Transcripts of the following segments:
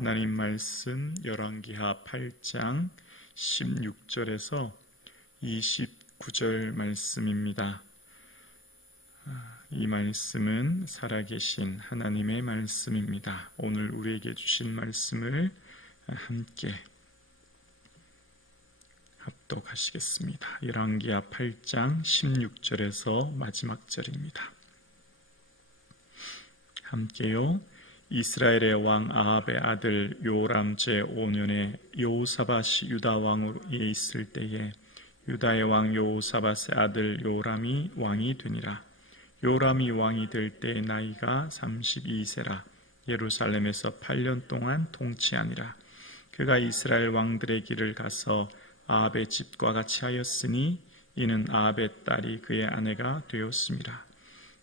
하나님 말씀 열왕기하 8장 16절에서 29절 말씀입니다. 이 말씀은 살아계신 하나님의 말씀입니다. 오늘 우리에게 주신 말씀을 함께 합독하시겠습니다. 열왕기하 8장 16절에서 마지막 절입니다. 함께요. 이스라엘의 왕 아합의 아들 요람 제5년에 여호사밧이 유다 왕으로 있을 때에 유다의 왕 여호사밧의 아들 요람이 왕이 되니라. 요람이 왕이 될 때 나이가 32세라. 예루살렘에서 8년 동안 통치하니라. 그가 이스라엘 왕들의 길을 가서 아합의 집과 같이 하였으니 이는 아합의 딸이 그의 아내가 되었음이라.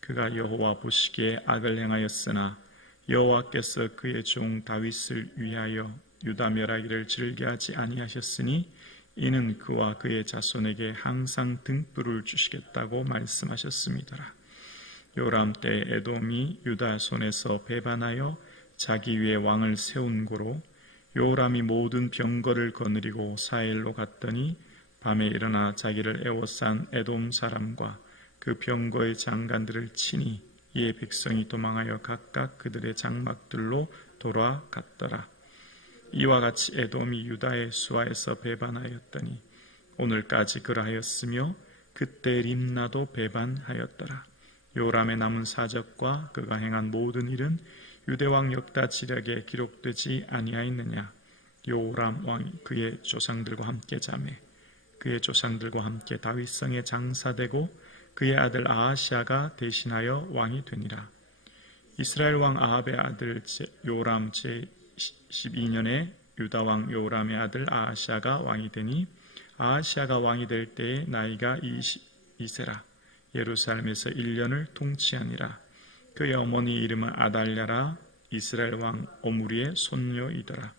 그가 여호와 보시기에 악을 행하였으나 여호와께서 그의 종 다윗을 위하여 유다 멸하기를 즐겨하지 아니하셨으니 이는 그와 그의 자손에게 항상 등불을 주시겠다고 말씀하셨음이더라. 요람 때 에돔이 유다 손에서 배반하여 자기 위에 왕을 세운 고로 요람이 모든 병거를 거느리고 사엘로 갔더니 밤에 일어나 자기를 애워싼 에돔 사람과 그 병거의 장관들을 치니 이에 백성이 도망하여 각각 그들의 장막들로 돌아갔더라. 이와 같이 에돔이 유다의 수하에서 배반하였더니 오늘까지 그러하였으며 그때 림나도 배반하였더라. 요람의 남은 사적과 그가 행한 모든 일은 유대왕 역다 지략에 기록되지 아니하였느냐. 요람 왕이 그의 조상들과 함께 자매 그의 조상들과 함께 다윗성에 장사되고 그의 아들 아하시아가 대신하여 왕이 되니라. 이스라엘 왕 아합의 아들 요람 제12년에 유다 왕 요람의 아들 아하시아가 왕이 되니 아하시아가 왕이 될 때에 나이가 22세라. 예루살렘에서 1년을 통치하니라. 그의 어머니 이름은 아달랴라. 이스라엘 왕 오므리의 손녀이더라.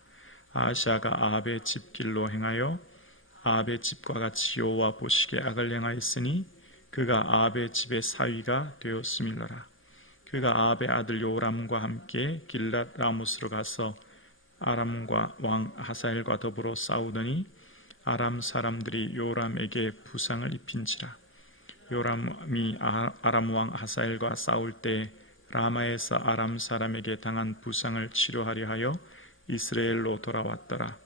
아하시아가 아합의 집길로 행하여 아합의 집과 같이 여호와 보시기에 악을 행하였으니 그가 아합의 집의 사위가 되었음이더라. 그가 아합의 아들 요람과 함께 길랏 라못으로 가서 아람과 왕 하사엘과 더불어 싸우더니 아람 사람들이 요람에게 부상을 입힌지라. 요람이 아람 왕 하사엘과 싸울 때 라마에서 아람 사람에게 당한 부상을 치료하려 하여 이스라엘로 돌아왔더라.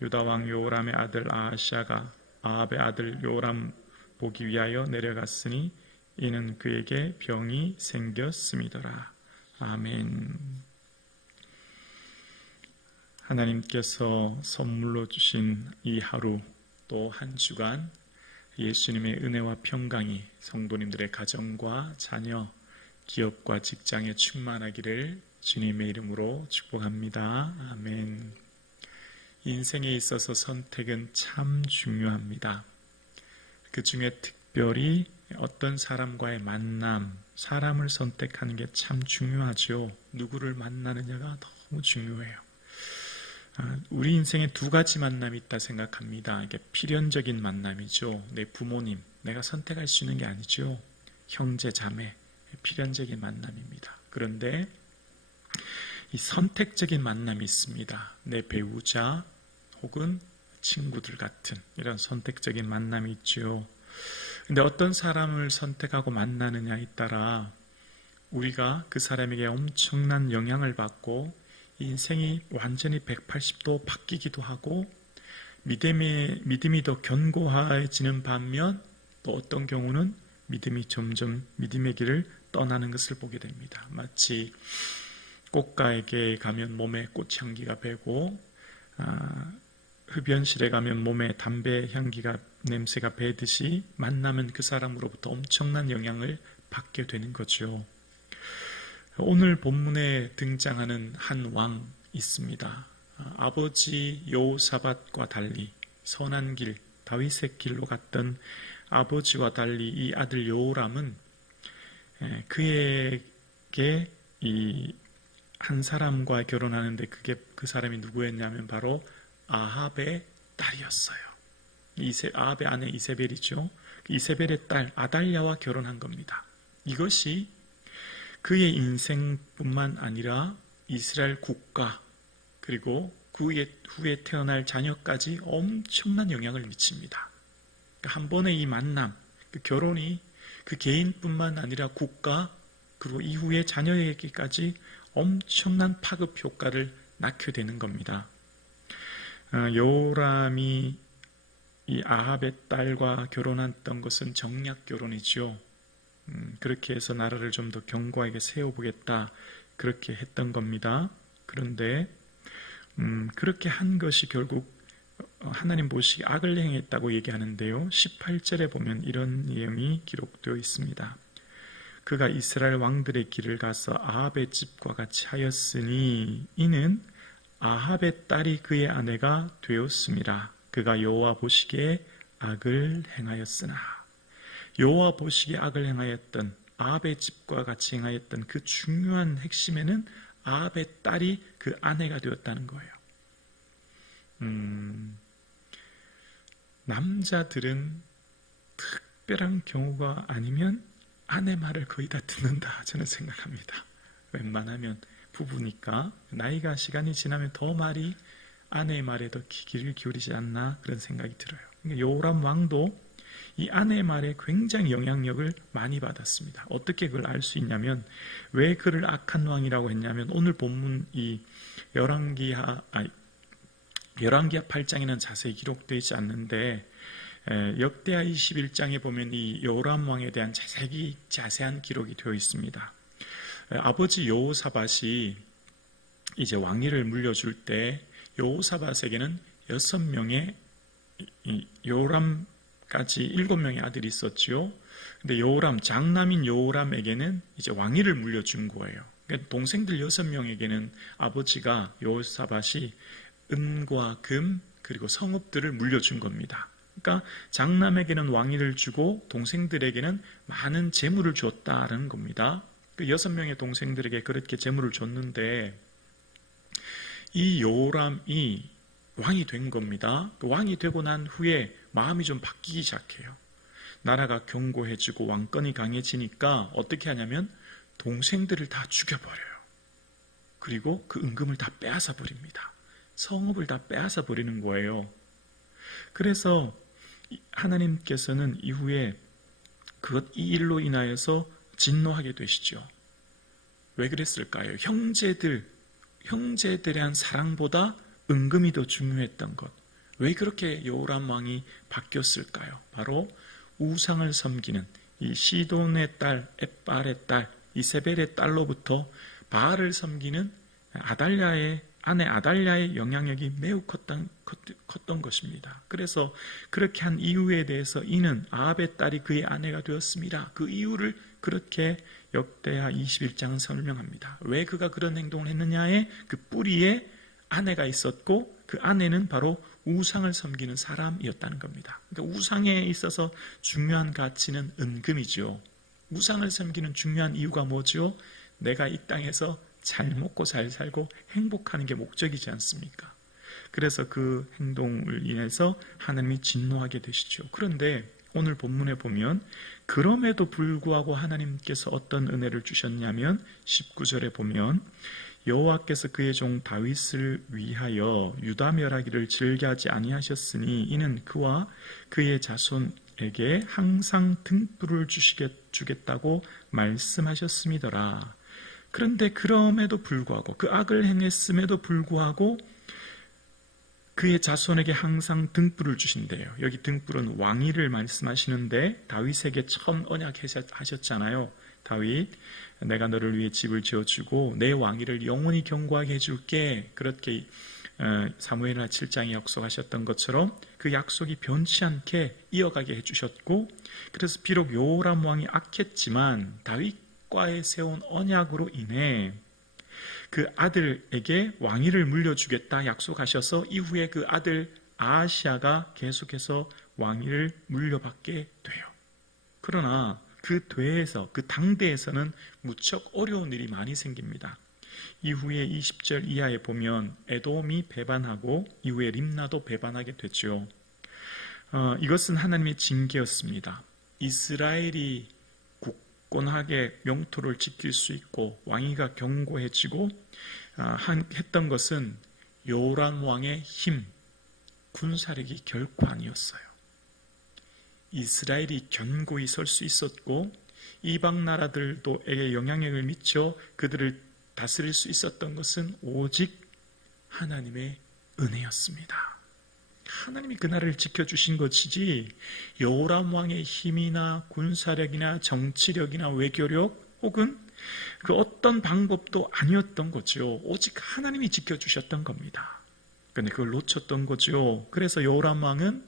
유다 왕 요람의 아들 아하시아가 아합의 아들 요람 보기 위하여 내려갔으니 이는 그에게 병이 생겼음이더라. 아멘. 하나님께서 선물로 주신 이 하루 또 한 주간 예수님의 은혜와 평강이 성도님들의 가정과 자녀, 기업과 직장에 충만하기를 주님의 이름으로 축복합니다. 아멘. 인생에 있어서 선택은 참 중요합니다. 그 중에 특별히 어떤 사람과의 만남, 사람을 선택하는 게 참 중요하죠. 누구를 만나느냐가 너무 중요해요. 우리 인생에 두 가지 만남이 있다 생각합니다. 이게 필연적인 만남이죠. 내 부모님, 내가 선택할 수 있는 게 아니죠. 형제, 자매, 필연적인 만남입니다. 그런데 이 선택적인 만남이 있습니다. 내 배우자 혹은 친구들 같은 이런 선택적인 만남이 있죠. 근데 어떤 사람을 선택하고 만나느냐에 따라 우리가 그 사람에게 엄청난 영향을 받고 인생이 완전히 180도 바뀌기도 하고 믿음이 더 견고해지는 반면 또 어떤 경우는 믿음이 점점 믿음의 길을 떠나는 것을 보게 됩니다. 마치 꽃가에게 가면 몸에 꽃향기가 배고 흡연실에 가면 몸에 담배 향기가 냄새가 배듯이 만나면 그 사람으로부터 엄청난 영향을 받게 되는 거죠. 오늘 본문에 등장하는 한 왕 있습니다. 아버지 여호사밧과 달리 선한 길, 다윗의 길로 갔던 아버지와 달리 이 아들 요람은 그에게 이 한 사람과 결혼하는데 그 사람이 누구였냐면 바로 아합의 딸이었어요. 아합의 아내 이세벨이죠. 이세벨의 딸 아달랴와 결혼한 겁니다. 이것이 그의 인생뿐만 아니라 이스라엘 국가 그리고 그 후에 태어날 자녀까지 엄청난 영향을 미칩니다. 한 번의 이 만남, 그 결혼이 그 개인뿐만 아니라 국가 그리고 이후의 자녀에게까지 엄청난 파급 효과를 낳게 되는 겁니다. 여호람이 이 아합의 딸과 결혼했던 것은 정략 결혼이죠. 그렇게 해서 나라를 좀 더 견고하게 세워보겠다 그렇게 했던 겁니다. 그런데 그렇게 한 것이 결국 하나님 보시기에 악을 행했다고 얘기하는데요. 18절에 보면 이런 내용이 기록되어 있습니다. 그가 이스라엘 왕들의 길을 가서 아합의 집과 같이 하였으니 이는 아합의 딸이 그의 아내가 되었습니다. 그가 여호와 보시기에 악을 행하였으나, 여호와 보시기에 악을 행하였던 아합의 집과 같이 행하였던 그 중요한 핵심에는 아합의 딸이 그 아내가 되었다는 거예요. 남자들은 특별한 경우가 아니면 아내 말을 거의 다 듣는다 저는 생각합니다. 웬만하면 부부니까 나이가 시간이 지나면 더 말이 아내의 말에 더 귀를 기울이지 않나 그런 생각이 들어요. 여호람 왕도 이 아내의 말에 굉장히 영향력을 많이 받았습니다. 어떻게 그걸 알 수 있냐면, 왜 그를 악한 왕이라고 했냐면, 오늘 본문 이 열왕기하 8장에는 자세히 기록되지 않는데 역대하 21장에 보면 이 여호람 왕에 대한 자세한 기록이 되어 있습니다. 아버지 여호사밧이 이제 왕위를 물려줄 때 여호사밧에게는 6명의 여호람까지 7명의 아들이 있었지요. 근데 장남인 여호람에게는 이제 왕위를 물려준 거예요. 그러니까 동생들 6명에게는 아버지가 여호사밧이 은과 금 그리고 성읍들을 물려준 겁니다. 그러니까 장남에게는 왕위를 주고 동생들에게는 많은 재물을 줬다는 겁니다. 그 6명의 동생들에게 그렇게 재물을 줬는데 이 여호람이 왕이 된 겁니다. 왕이 되고 난 후에 마음이 좀 바뀌기 시작해요. 나라가 견고해지고 왕권이 강해지니까 어떻게 하냐면 동생들을 다 죽여버려요. 그리고 그 은금을 다 빼앗아 버립니다. 성읍을 다 빼앗아 버리는 거예요. 그래서 하나님께서는 이후에 이 일로 인하여서 진노하게 되시죠. 왜 그랬을까요? 형제들에 대한 사랑보다 은금이 더 중요했던 것. 왜 그렇게 여호람 왕이 바뀌었을까요? 바로 우상을 섬기는 이 시돈의 딸, 엣발의 딸, 이세벨의 딸로부터 바알을 섬기는 아내 아달랴의 영향력이 매우 컸던 것입니다. 그래서 그렇게 한 이유에 대해서 이는 아합의 딸이 그의 아내가 되었습니다. 그 이유를 그렇게 역대하 21장은 설명합니다. 왜 그가 그런 행동을 했느냐에 그 뿌리에 아내가 있었고 그 아내는 바로 우상을 섬기는 사람이었다는 겁니다. 그러니까 우상에 있어서 중요한 가치는 은금이죠. 우상을 섬기는 중요한 이유가 뭐죠? 내가 이 땅에서 잘 먹고 잘 살고 행복하는 게 목적이지 않습니까? 그래서 그 행동을 인해서 하나님이 진노하게 되시죠. 그런데 오늘 본문에 보면 그럼에도 불구하고 하나님께서 어떤 은혜를 주셨냐면 19절에 보면 여호와께서 그의 종 다윗을 위하여 유다 멸하기를 즐겨하지 아니하셨으니 이는 그와 그의 자손에게 항상 등불을 주겠다고 말씀하셨음이더라. 그런데 그럼에도 불구하고 그 악을 행했음에도 불구하고 그의 자손에게 항상 등불을 주신대요. 여기 등불은 왕위를 말씀하시는데 다윗에게 처음 언약하셨잖아요. 다윗, 내가 너를 위해 집을 지어주고 내 왕위를 영원히 견고하게 해줄게. 그렇게 사무엘하 7장에 약속하셨던 것처럼 그 약속이 변치 않게 이어가게 해주셨고, 그래서 비록 여호람 왕이 악했지만 다윗과의 세운 언약으로 인해 그 아들에게 왕위를 물려주겠다 약속하셔서 이후에 그 아들 아하시아가 계속해서 왕위를 물려받게 돼요. 그러나 그 당대에서는 무척 어려운 일이 많이 생깁니다. 이후에 20절 이하에 보면 에돔이 배반하고 이후에 림나도 배반하게 되죠. 이것은 하나님의 징계였습니다. 이스라엘이 굳건하게 영토를 지킬 수 있고 왕위가 견고해지고 했던 것은 요람 왕의 힘, 군사력이 결코 아니었어요. 이스라엘이 견고히 설 수 있었고 이방 나라들도에게 영향력을 미쳐 그들을 다스릴 수 있었던 것은 오직 하나님의 은혜였습니다. 하나님이 그 나라를 지켜주신 것이지 요람 왕의 힘이나 군사력이나 정치력이나 외교력 혹은 그 어떤 방법도 아니었던 거죠. 오직 하나님이 지켜주셨던 겁니다. 그런데 그걸 놓쳤던 거죠. 그래서 요람 왕은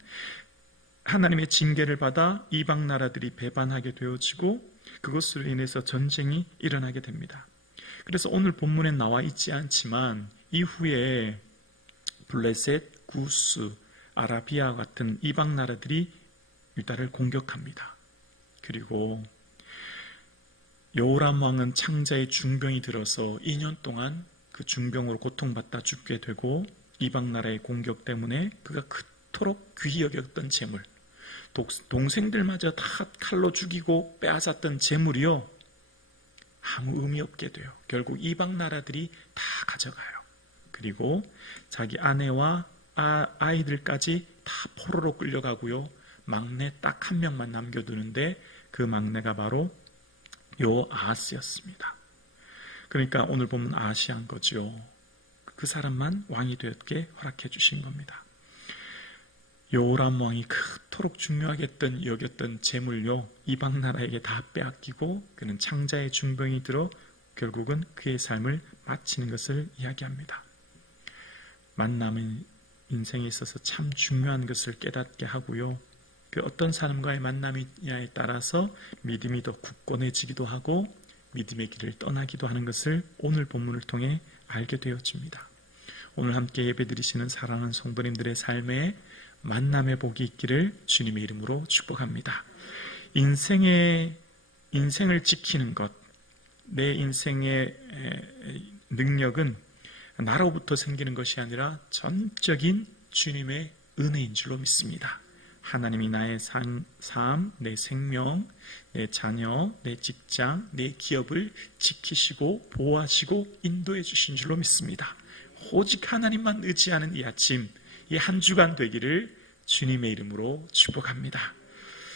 하나님의 징계를 받아 이방 나라들이 배반하게 되어지고 그것으로 인해서 전쟁이 일어나게 됩니다. 그래서 오늘 본문에 나와 있지 않지만 이후에 블레셋, 구스, 아라비아 같은 이방 나라들이 유다를 공격합니다. 그리고 여호람 왕은 창자에 중병이 들어서 2년 동안 그 중병으로 고통받다 죽게 되고 이방 나라의 공격 때문에 그가 그토록 귀히 여겼던 재물, 동생들마저 다 칼로 죽이고 빼앗았던 재물이요 아무 의미 없게 돼요. 결국 이방 나라들이 다 가져가요. 그리고 자기 아내와 아이들까지 다 포로로 끌려가고요. 막내 딱 한 명만 남겨두는데 그 막내가 바로 요아하스였습니다. 그러니까 오늘 보면 아하시한 거죠. 그 사람만 왕이 되었게 허락해 주신 겁니다. 요람 왕이 그토록 중요하게 여겼던 재물요 이방 나라에게 다 빼앗기고 그는 창자의 중병이 들어 결국은 그의 삶을 마치는 것을 이야기합니다. 만남은 인생에 있어서 참 중요한 것을 깨닫게 하고요. 그 어떤 사람과의 만남이냐에 따라서 믿음이 더 굳건해지기도 하고 믿음의 길을 떠나기도 하는 것을 오늘 본문을 통해 알게 되어집니다. 오늘 함께 예배드리시는 사랑하는 성도님들의 삶에 만남의 복이 있기를 주님의 이름으로 축복합니다. 인생을 지키는 것, 내 인생의 능력은 나로부터 생기는 것이 아니라 전적인 주님의 은혜인 줄로 믿습니다. 하나님이 나의 삶, 내 생명, 내 자녀, 내 직장, 내 기업을 지키시고 보호하시고 인도해 주신 줄로 믿습니다. 오직 하나님만 의지하는 이 아침, 이 한 주간 되기를 주님의 이름으로 축복합니다.